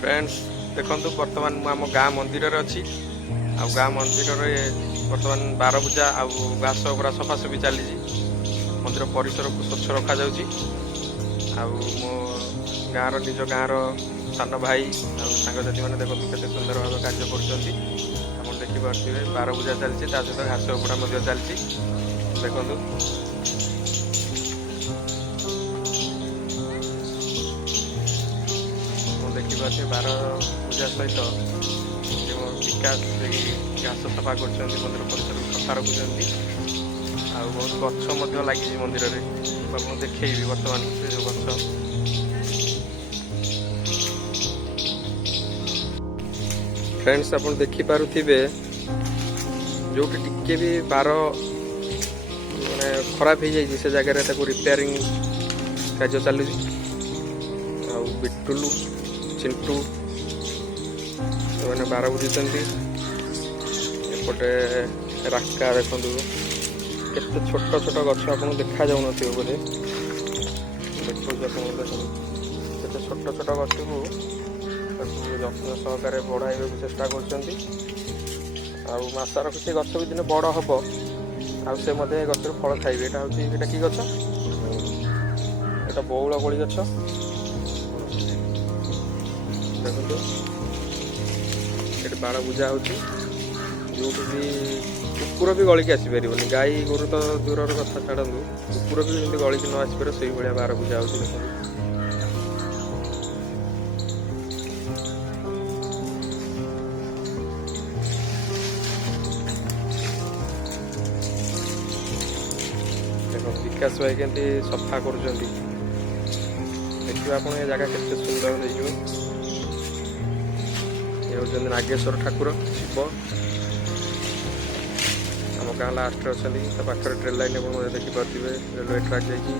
Friends देखंतु वर्तमान मु आम गाँ मंदिर अच्छी आ गाँ मंदिर वर्तमान 12 पूजा आ घास पूरा सफासफी चली मंदिर परिसर को स्वच्छ रखा जाउची आ मो गाँव निज गाँव सान भाई सांगसाथी मैंने देखो केते सुंदर भाव कार्य करछंती आपण देखि पारथिबे 12 पूजा चलची ता सहित घास पूरा मध्ये चलची देखंतु देखिए 12 पूजा सहित जो विकास घास सफा कर मंदिर परिसर सफा रखुच्च आ बहुत गछ लगी मंदिर में देखी बर्तमान से जो गछ फ्रेंड्स आप देखिपे जो टिके भी बार माने खराब हो जाए से जगह रिपेयरिंग कार्य चलू बिटुलू चिंटू मैंने 12 बुझुंट एपटे राका देखु केते छोट छोट गछ आपको देखा जाऊन बोले देखो केते छोट छोट गछ को जत्न सहकार बढ़ाइबा चेष्टा करसार किसी गछ भी दिन बड़ हम आसे गछ फल खाइबे एटा कि गछ एटा बौल कोली गछ देखो ये 12 पूजा होती जो भी कुकुर भी गलिक आसपार गाई गोरु तो दूर कथा छाड़ू कुकुर भी जमी गलिक न आसपार से भाया 12 पूजा होती देखो विकास भाई के सफा कर देखिए आप जगह के सुंदर हो नागेश्वर ठाकुर शिव आम गाँ लास्ट अच्छा पाखे ट्रेन लाइन देखिपे रेलवे ट्रैक जाइए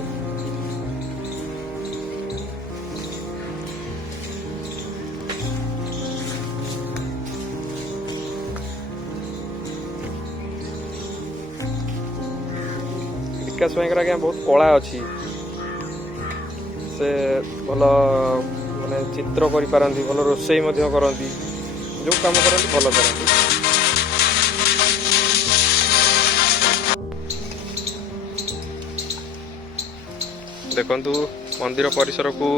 विकास भाई आज्ञा बहुत कला अच्छी से भल माने चित्र करि भल रोषेई करती जो काम करती भल करती देखंतु मंदिर परिसर को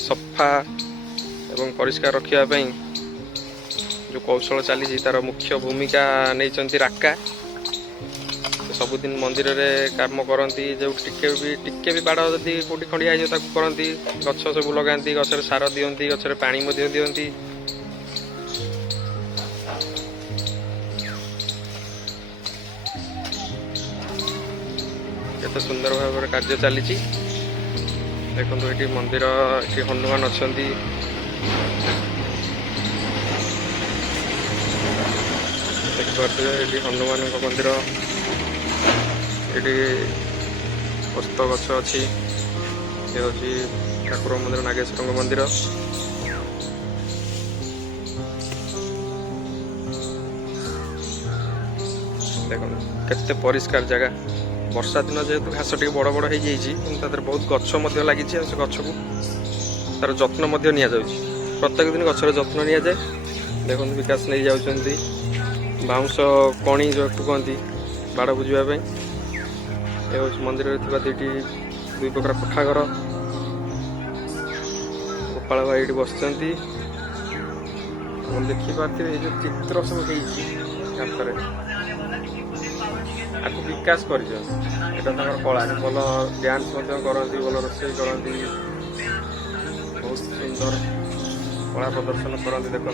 सफा एवं परिष्कार रखिया जो कौशल चली तार मुख्य भूमिका नहीं राका सबुदिन मंदिर रे काम करती जो टिके भी बाड़ जदि कौटी खंडिया करती गछ सब लगाती गचर सार दियंती गचर पानी दियंती केते सुंदर भाव कार्य चली देखो ये मंदिर ये हनुमान अच्छा देखिए ये हनुमान मंदिर ये पुस्त गछ अच्छी ये हूँ ठाकुर मंदिर नागेश्वर मंदिर देखो केते परिष्कार जगह वर्षा दिन जेहेतु घास टी बड़ बड़ हो जाए बहुत गछ लगी से गछ को तार जत्न प्रत्येक दिन गचर जत्न नि जाए देखो विकास नहीं जाऊँच बाउंश कणी जो कहती बाड़ बुझापी ये मंदिर में दुई प्रकार कोठाघर गोपाल भाई ये बस देखिपे ये जो चित्र सब होकर आपको विकास कर कला भल डांस करती भल रोषे करती बहुत सुंदर कला प्रदर्शन करती देखो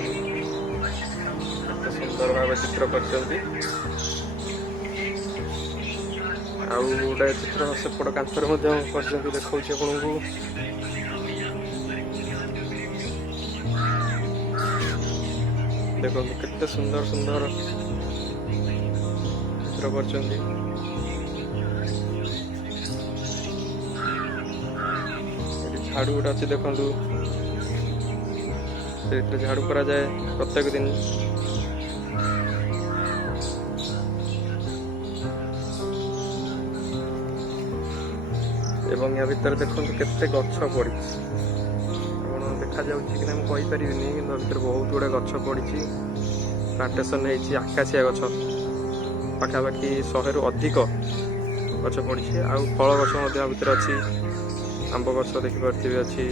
सुंदर भाव चित्र कर गोटे चित्र सेपट कांथर देखा आपन को देखो केते सुंदर सुंदर चित्र कर झाड़ू गोटे अच्छी देखु झाड़ू करा जाए प्रत्येक दिन एवं या भीतर देखो केते गछ पड़ी देखा ଯାଉଛି କି ନା ମୁଁ କହିପାରିବିନି, କିନ୍ତୁ ଭିତରେ ବହୁତ ଗୁଡ଼େ ଗଛ ପଡ଼ିଛି, ପ୍ଲାଣ୍ଟେସନ୍ ହେଇଛି। ଆକାଶିଆ ଗଛ ପାଖାପାଖି 100ରୁ ଅଧିକ ଗଛ ପଡ଼ିଛି। ଆଉ ଫଳ ଗଛ ମଧ୍ୟ ଭିତରେ ଅଛି। ଆମ୍ବ ଗଛ ଦେଖିପାରୁଥିବେ ଅଛି,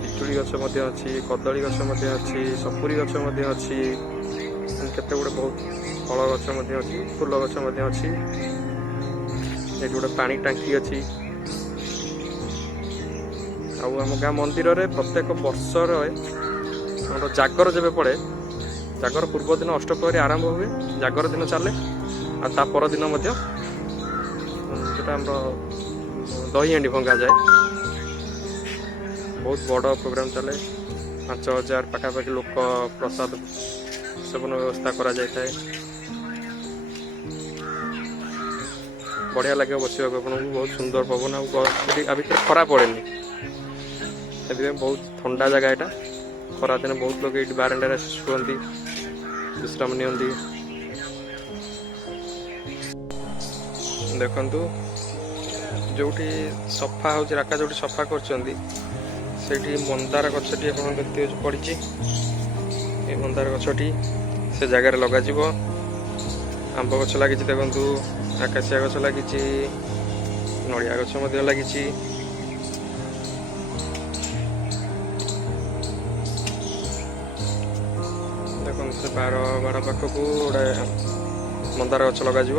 ପିଜୁଳି ଗଛ ମଧ୍ୟ ଅଛି, କଦଳୀ ଗଛ ମଧ୍ୟ ଅଛି, ସପୁରୀ ଗଛ ମଧ୍ୟ ଅଛି, କେତେ ଗୁଡ଼େ ବହୁତ ଫଳ ଗଛ ମଧ୍ୟ ଅଛି, ଫୁଲ ଗଛ ମଧ୍ୟ ଅଛି। ଏଠି ଗୋଟେ ପାଣି ଟାଙ୍କି ଅଛି। ଆଉ ଆମ ଗାଁ ମନ୍ଦିରରେ ପ୍ରତ୍ୟେକ ବର୍ଷରେ ଆମର ଜାଗର ଯେବେ ପଡ଼େ, ଜାଗର ପୂର୍ବ ଦିନ ଅଷ୍ଟପ୍ରହରୀ ଆରମ୍ଭ ହୁଏ, ଜାଗର ଦିନ ଚାଲେ। ଆଉ ତା ପରଦିନ ମଧ୍ୟ ଯେଉଁଟା ଆମର ଦହି ହାଣ୍ଡି ଭଙ୍ଗାଯାଏ। ବହୁତ ବଡ଼ ପ୍ରୋଗ୍ରାମ୍ ଚାଲେ। 5000 ପାଖାପାଖି ଲୋକ ପ୍ରସାଦ ସେବନ ବ୍ୟବସ୍ଥା କରାଯାଇଥାଏ। ବଢ଼ିଆ ଲାଗିବ ବସିବାକୁ ଆପଣଙ୍କୁ, ବହୁତ ସୁନ୍ଦର ପବନ। ଆଉ ସେଠି ଆ ଭିତରେ ଖରା ପଡ଼େନି, ସେଥିପାଇଁ ବହୁତ ଥଣ୍ଡା ଜାଗା ଏଇଟା। ଖରାଦିନେ ବହୁତ ଲୋକ ଏଇଠି ବାରଣ୍ଡାରେ ଆସି ଶୁଅନ୍ତି, ବିଶ୍ରାମ ନିଅନ୍ତି। ଦେଖନ୍ତୁ ଯେଉଁଠି ସଫା ହେଉଛି, ରାକା ଯେଉଁଠି ସଫା କରୁଛନ୍ତି, ସେଇଠି ମନ୍ଦାର ଗଛଟି ଆପଣ ଦେଖତେ ପଡ଼ିଛି। ଏ ମନ୍ଦାର ଗଛଟି ସେ ଜାଗାରେ ଲଗାଯିବ। ଆମ୍ବ ଗଛ ଲାଗିଛି ଦେଖନ୍ତୁ, ଆକାଶିଆ ଗଛ ଲାଗିଛି, ନଡ଼ିଆ ଗଛ ମଧ୍ୟ ଲାଗିଛି। ଦେଖନ୍ତୁ ସେ ବାଡ଼ ପାଖକୁ ଗୋଟେ ମନ୍ଦାର ଗଛ ଲଗାଯିବ।